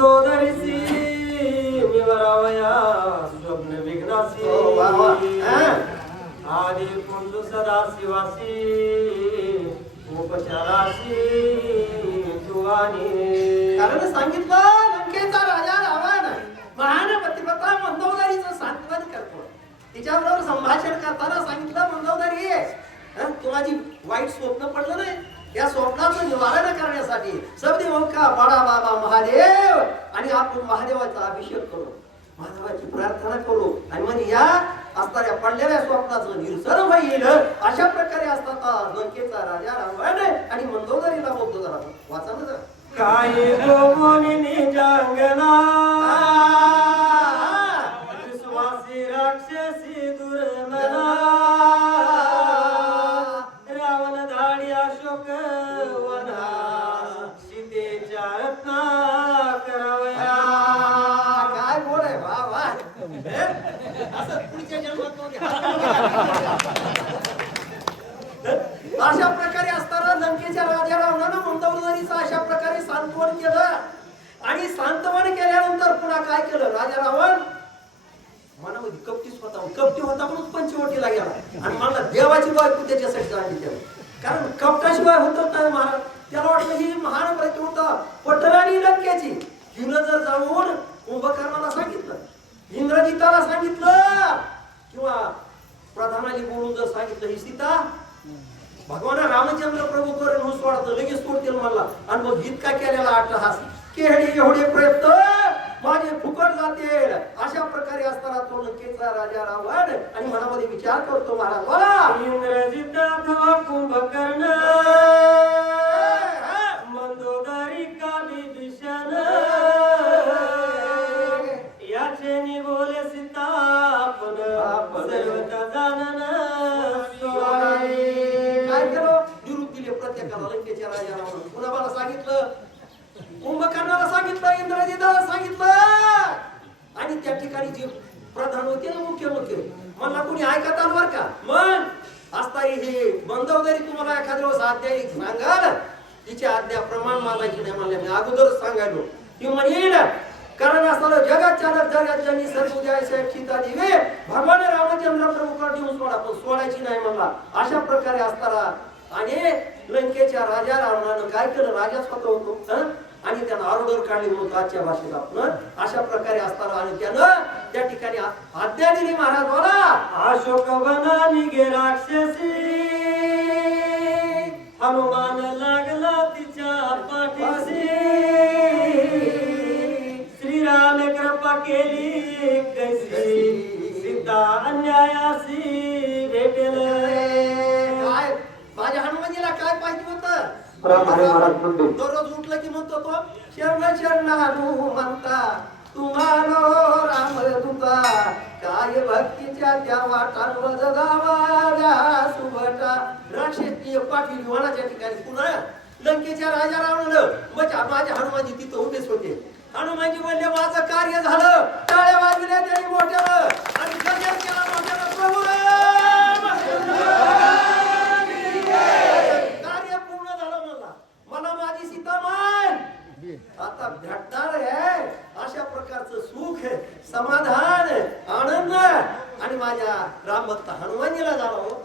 मंदोदरीसी विवरावया स्वप्न विघ्नासी. हो, वा, वा. आदि कुंडू सदा शिवासी उपचारासी तुवानी कारण सांगितलं लंकेचा राजा रावण महान पतिव्रता मंदोदरीचं सांत्वन करतो. तिच्याबरोबर संभाषण करताना सांगितलं मंदोदरी हं, तुला जी वाईट स्वप्न पडलं नाही या स्वप्नाचं निवारण करण्यासाठी सबदेव का बाळा बाबा महादेव. आणि आपण महादेवाचा अभिषेक करू. महादेवाची प्रार्थना करू. आणि म्हणजे या असणाऱ्या पडलेल्या स्वप्नाचं निरसन होईल. अशा प्रकारे असतात लंकेचा राजा रावण आणि मंदोदरीला बोलतो जरा वाचा ना जरा. काय गोमुनी जांगना राजा रावण मनामध्ये कपटीच होता. कपटी होता म्हणून पंचवटीला गेला आणि मला देवाची बायको त्याच्यासाठी जाणली त्याला कारण कपटाशिवाय होतच नाही महाराज. त्याला वाटलं ही महान प्रति होता. पटराणी डक्क्याची हिनं जर जाऊन कुंभकर्णाला सांगितलं इंद्रजिताला सांगितलं किंवा प्रधानाली बोलून जर सांगितलं ही सीता भगवान रामचंद्र प्रभू करून हुस वाढतं लगेच सोडतील मला आणि मग इतका केलेला अट्टहास? केहडे एवढे प्रयत्न माझे जातील. अशा प्रकारे असताना तो लंकेचा राजा रावण आणि मनामध्ये विचार करतो महाराज बोला. इंद्रजित कुंभकर्ण होते ना मुख्य मुख्य म्हणला कोणी ऐकत आलं का? मन असताही हे बंदवदरी तुम्हाला एखाद्या वेळेस आज्ञा सांगाल. तिची आज्ञा प्रमाण मानायची नाही म्हणले. मी अगोदरच सांगायलो. ती म्हणेल कारण असताना जगात चालक जगात ज्यांनी सर्व साहेब सीता दिवे भगवान रामचंद्र प्रभूकडे देऊन सोडा पण सोडायची नाही मला अशा प्रकारे असताना आणि लंकेच्या राजा रावणानं काय केलं? राजा स्वतः होतो आणि त्यानं ऑर्डर काढली म्हणून आजच्या भाषेत आपण अशा प्रकारे असताना आणि त्यानं त्या ठिकाणी आ- आज्ञा दिली महाराज बोला अशोक वना निघे राक्षसी हनुमान लागला तिच्या पाठीसी श्रीराम कृपा केली कैसी सीता अन्यायासी भेटेल काय माझ्या हनुमानजीला काय पाहिजे होतं रामहरी महाराज मंदिर दररोज उठलं की म्हणतो तो शरण शरण हनुमंता तुम्हाला राम तुका काय भक्तीच्या त्या वाटांवर गावाल्या सुभटा. राक्षसी पाटील विमानाच्या ठिकाणी पुन्हा लंकेच्या राजा रावणानं माझ्या हनुमानजी तिथं उभेच होते. हनुमानजी म्हणले माझं कार्य झालं. टाळ्या वाजविल्या त्यांनी मोठ्यानं आणि गजर केला मोठ्यानं प्रभू राम! कार्य पूर्ण झालं मला मला माझी सीता मान आता भेटणार आहे अशा प्रकारचं सुख समाधान आनंद. आणि माझ्या रामभक्त हनुमानजीला झाला हो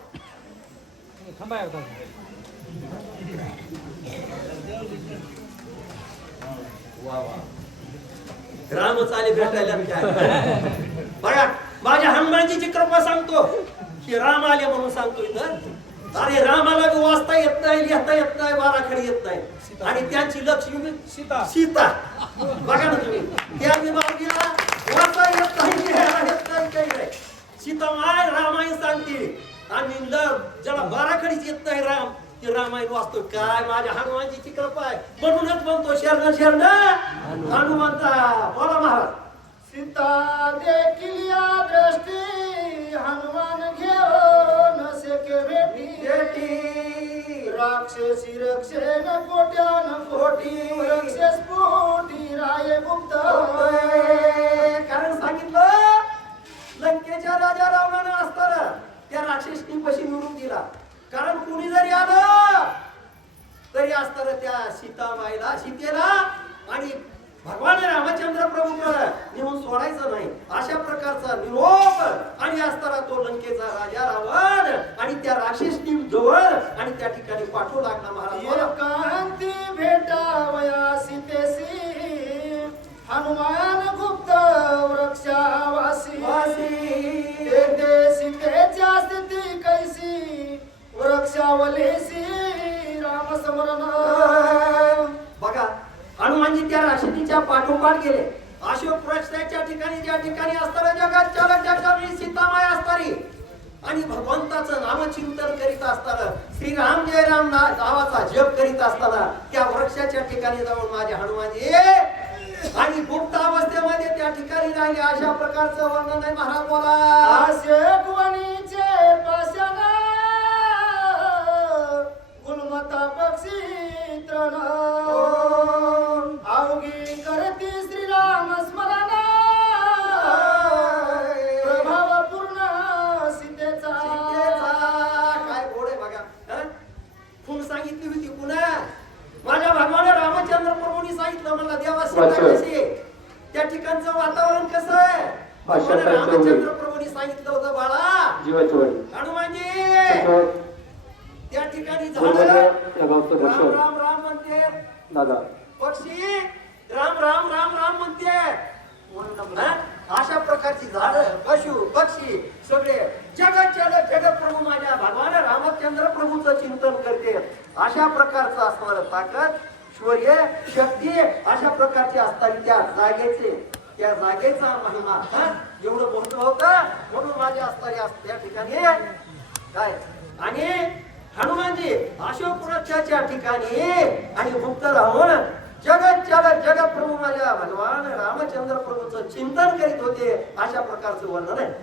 वा वा. राम चाले भेटायला बघा माझ्या हनुमानजीची कृपा सांगतो. की राम आले म्हणून सांगतो इथं. अरे रामाला बी वाचता येत नाही लिहिता येत नाही बाराखडी येत नाही. आणि त्यांची लक्ष्मी सीता. सीता. बघा ना तुम्ही. त्या विभागीला वाचता येत नाही लिहायला येत नाही काही नाही. सीता माय रामायण सांगते. आणि ल- ज्याला बाराखडीच येत नाही राम ते रामायण वाचतो. काय माझ्या हनुमानजीची कृपा आहे. म्हणूनच म्हणतो शरण शरण. हनुमंता बोला महाराज. सीता देखील या दृष्टी हनुमान घेऊन सेके भेटी शेटी राक्षसी रक्षेन कोट्यान कोटी राक्षस पोटी राय गुप्त कारण सांगितलं लंकेच्या राजा रावणानं असताना त्या राक्षसनी पशी निवडून दिला. कारण कुणी जरी आलं तरी असताना त्या सीताबाईला सीतेला आणि भगवान रामचंद्र प्रभू नेऊन सोडायचं नाही. अशा प्रकारचा निरोप आणि असताना तो लंकेचा राजा आणि त्या राक्षसनी जवळ आणि त्या ठिकाणी पाठवू लागला महाराज बोला. एकांती भेटावया सीतेसी हनुमान गुप्त वृक्षावासी वासी. तेथे सीतेच्या स्थिती कैसी वृक्षावलेसी राम स्मरण बघा हनुमानजी त्या राक्षसीच्या पाठोपाठ गेले अशोक वृक्षाच्या ठिकाणी ज्या ठिकाणी असताना जगात चालक जगावी सीतामाय असतानी आणि भगवंताचं नामचिंतन करीत असताना श्रीराम जय राम ना नावाचा जप करीत असताना त्या वृक्षाच्या ठिकाणी जाऊन माझे ये आणि गुप्त अवस्थेमध्ये त्या ठिकाणी राहिले. अशा प्रकारचं वर्णन आहे महाराज बोला. गुणमता पक्षी तृण. त्या ठिकाणचं वातावरण कसं आहे? रामचंद्र प्रभूंनी सांगितलं होतं बाळा. जीवाची वाडी हनुमानजी त्याच्यावर त्या ठिकाणी राम राम राम म्हणते. दादा. पक्षी राम राम राम राम म्हणते? अशा प्रकारची झाड पशु पक्षी सगळे जगत जगत जगत प्रभू माझ्या भगवान रामचंद्र प्रभूचं चिंतन करते. अशा प्रकारचं असणार ताकद शौर्य शक्ती अशा प्रकारची असताना त्या जागेचे त्या जागेचा महिमा एवढं महत्त्व होत म्हणून माझे असताना त्या ठिकाणी काय? आणि हनुमानजी अशोकच्या ठिकाणी आणि मुक्त राहून जगत जगत जगत प्रभू माझ्या भगवान रामचंद्र प्रभूचं चिंतन करीत होते अशा प्रकारचं वर्णन आहे.